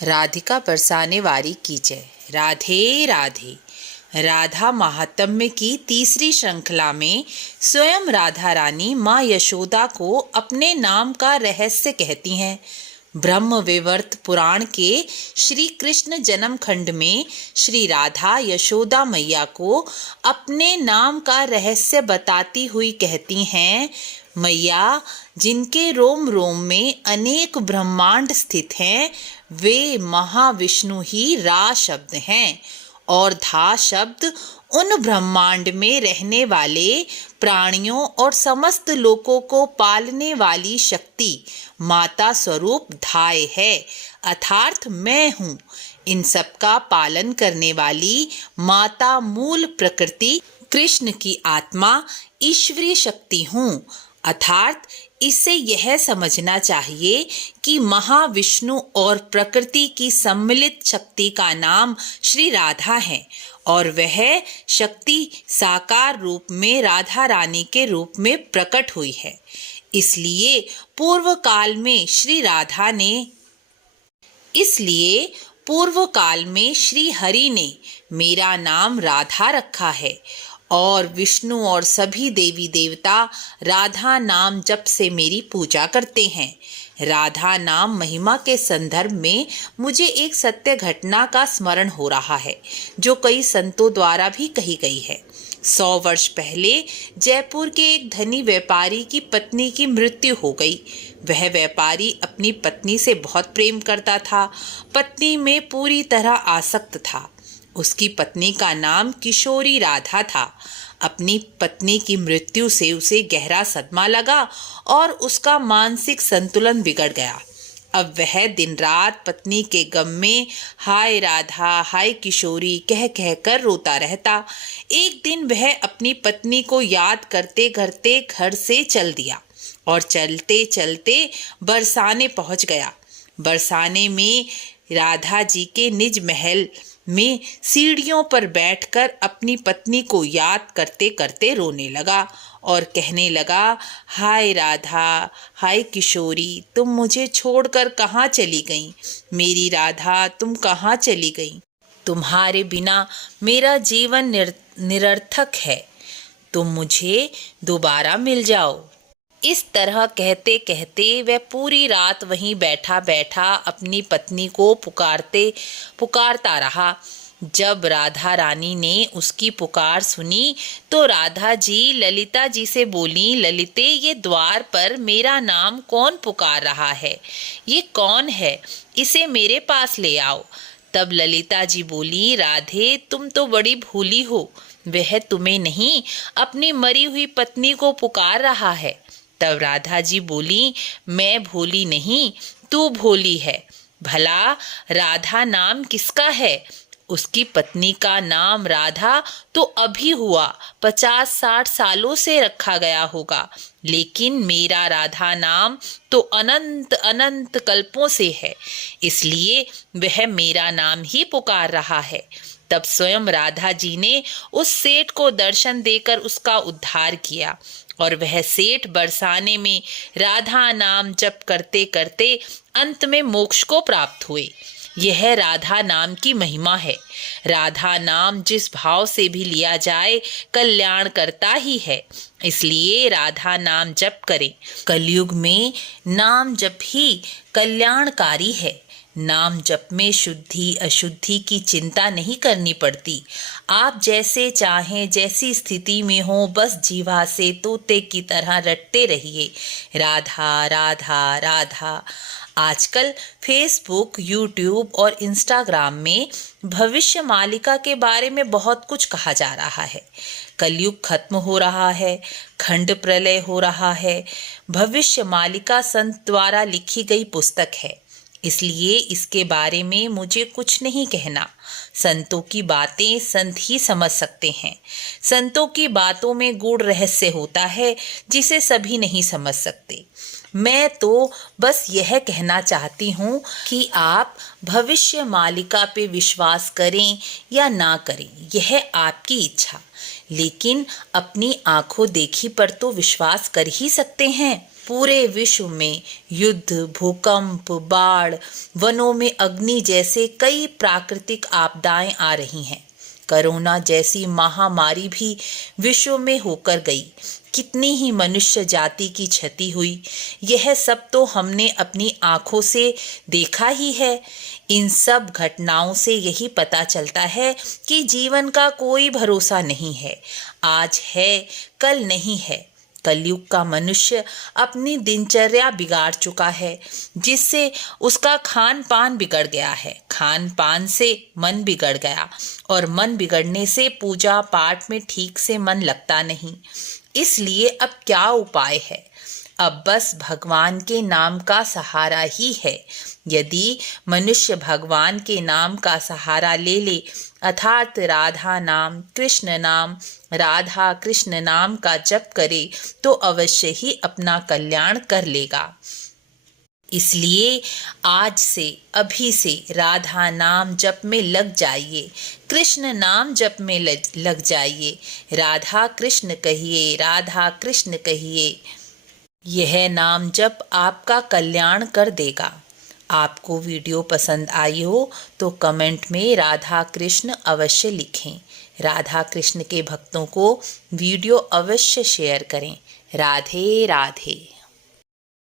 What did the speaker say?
राधिका बरसाने वारी की जय। राधे राधे। राधा महात्म्य की तीसरी श्रृंखला में स्वयं राधा रानी माँ यशोदा को अपने नाम का रहस्य कहती हैं। ब्रह्म विवर्त पुराण के श्री कृष्ण जन्म खंड में श्री राधा यशोदा मैया को अपने नाम का रहस्य बताती हुई कहती हैं, मैया, जिनके रोम रोम में अनेक ब्रह्मांड स्थित हैं, वे महाविष्णु ही रा शब्द हैं और धा शब्द उन ब्रह्मांड में रहने वाले प्राणियों और समस्त लोकों को पालने वाली शक्ति माता स्वरूप धाय है, अर्थात मैं हूँ। इन सब का पालन करने वाली माता मूल प्रकृति कृष्ण की आत्मा ईश्वरीय शक्ति हूँ। अर्थात इससे यह समझना चाहिए कि महाविष्णु और प्रकृति की सम्मिलित शक्ति का नाम श्री राधा है और वह शक्ति साकार रूप में राधा रानी के रूप में प्रकट हुई है। इसलिए पूर्व काल में श्री हरि ने मेरा नाम राधा रखा है और विष्णु और सभी देवी देवता राधा नाम जप से मेरी पूजा करते हैं। राधा नाम महिमा के संदर्भ में मुझे एक सत्य घटना का स्मरण हो रहा है जो कई संतों द्वारा भी कही गई है। 100 वर्ष पहले जयपुर के एक धनी व्यापारी की पत्नी की मृत्यु हो गई। वह व्यापारी अपनी पत्नी से बहुत प्रेम करता था, पत्नी में पूरी तरह आसक्त था। उसकी पत्नी का नाम किशोरी राधा था। अपनी पत्नी की मृत्यु से उसे गहरा सदमा लगा और उसका मानसिक संतुलन बिगड़ गया। अब वह दिन रात पत्नी के गम में हाय राधा हाय किशोरी कह कह कर रोता रहता। एक दिन वह अपनी पत्नी को याद करते करते घर से चल दिया और चलते चलते बरसाने पहुंच गया। बरसाने में राधा जी के निज महल में सीढ़ियों पर बैठकर अपनी पत्नी को याद करते करते रोने लगा और कहने लगा, हाय राधा हाय किशोरी, तुम मुझे छोड़कर कहाँ चली गई? मेरी राधा, तुम कहाँ चली गई? तुम्हारे बिना मेरा जीवन निरर्थक है। तुम मुझे दोबारा मिल जाओ। इस तरह कहते कहते वह पूरी रात वहीं बैठा बैठा अपनी पत्नी को पुकारता रहा। जब राधा रानी ने उसकी पुकार सुनी तो राधा जी ललिता जी से बोली, ललिते, ये द्वार पर मेरा नाम कौन पुकार रहा है? ये कौन है? इसे मेरे पास ले आओ। तब ललिता जी बोली, राधे, तुम तो बड़ी भूली हो, वह तुम्हें नहीं अपनी मरी हुई पत्नी को पुकार रहा है। तब राधा जी बोली, मैं भोली नहीं, तू भोली है। भला राधा नाम किसका है? उसकी पत्नी का नाम राधा तो अभी हुआ 50-60 सालों से रखा गया होगा, लेकिन मेरा राधा नाम तो अनंत अनंत कल्पों से है, इसलिए वह मेरा नाम ही पुकार रहा है। तब स्वयं राधा जी ने उस सेठ को दर्शन देकर उसका उद्धार किया और वह सेठ बरसाने में राधा नाम जप करते करते अंत में मोक्ष को प्राप्त हुए। यह राधा नाम की महिमा है। राधा नाम जिस भाव से भी लिया जाए कल्याण करता ही है, इसलिए राधा नाम जप करें। कलयुग में नाम जप ही कल्याणकारी है। नाम जप में शुद्धि अशुद्धि की चिंता नहीं करनी पड़ती। आप जैसे चाहें, जैसी स्थिति में हो, बस जीवा से तोते की तरह रटते रहिए, राधा राधा राधा। आजकल फेसबुक, यूट्यूब और इंस्टाग्राम में भविष्य मालिका के बारे में बहुत कुछ कहा जा रहा है। कलयुग खत्म हो रहा है, खंड प्रलय हो रहा है। भविष्य मालिका संत द्वारा लिखी गई पुस्तक है, इसलिए इसके बारे में मुझे कुछ नहीं कहना। संतों की बातें संत ही समझ सकते हैं। संतों की बातों में गूढ़ रहस्य होता है जिसे सभी नहीं समझ सकते। मैं तो बस यह कहना चाहती हूँ कि आप भविष्य मालिका पे विश्वास करें या ना करें, यह आपकी इच्छा, लेकिन अपनी आंखों देखी पर तो विश्वास कर ही सकते हैं। पूरे विश्व में युद्ध, भूकंप, बाढ़, वनों में अग्नि जैसे कई प्राकृतिक आपदाएं आ रही हैं। कोरोना जैसी महामारी भी विश्व में होकर गई। कितनी ही मनुष्य जाति की क्षति हुई, यह सब तो हमने अपनी आंखों से देखा ही है। इन सब घटनाओं से यही पता चलता है कि जीवन का कोई भरोसा नहीं है। आज है, कल नहीं है। कलयुग का मनुष्य अपनी दिनचर्या बिगाड़ चुका है, जिससे उसका खान पान बिगड़ गया है। खान पान से मन बिगड़ गया और मन बिगड़ने से पूजा पाठ में ठीक से मन लगता नहीं। इसलिए अब क्या उपाय है? अब बस भगवान के नाम का सहारा ही है। यदि मनुष्य भगवान के नाम का सहारा ले ले, अर्थात राधा नाम, कृष्ण नाम, राधा कृष्ण नाम का जप करे, तो अवश्य ही अपना कल्याण कर लेगा। इसलिए आज से, अभी से राधा नाम जप में लग जाइए, कृष्ण नाम जप में लग जाइए। राधा कृष्ण कहिए, राधा कृष्ण कहिए। यह नाम जप आपका कल्याण कर देगा। आपको वीडियो पसंद आई हो तो कमेंट में राधा कृष्ण अवश्य लिखें। राधा कृष्ण के भक्तों को वीडियो अवश्य शेयर करें। राधे राधे।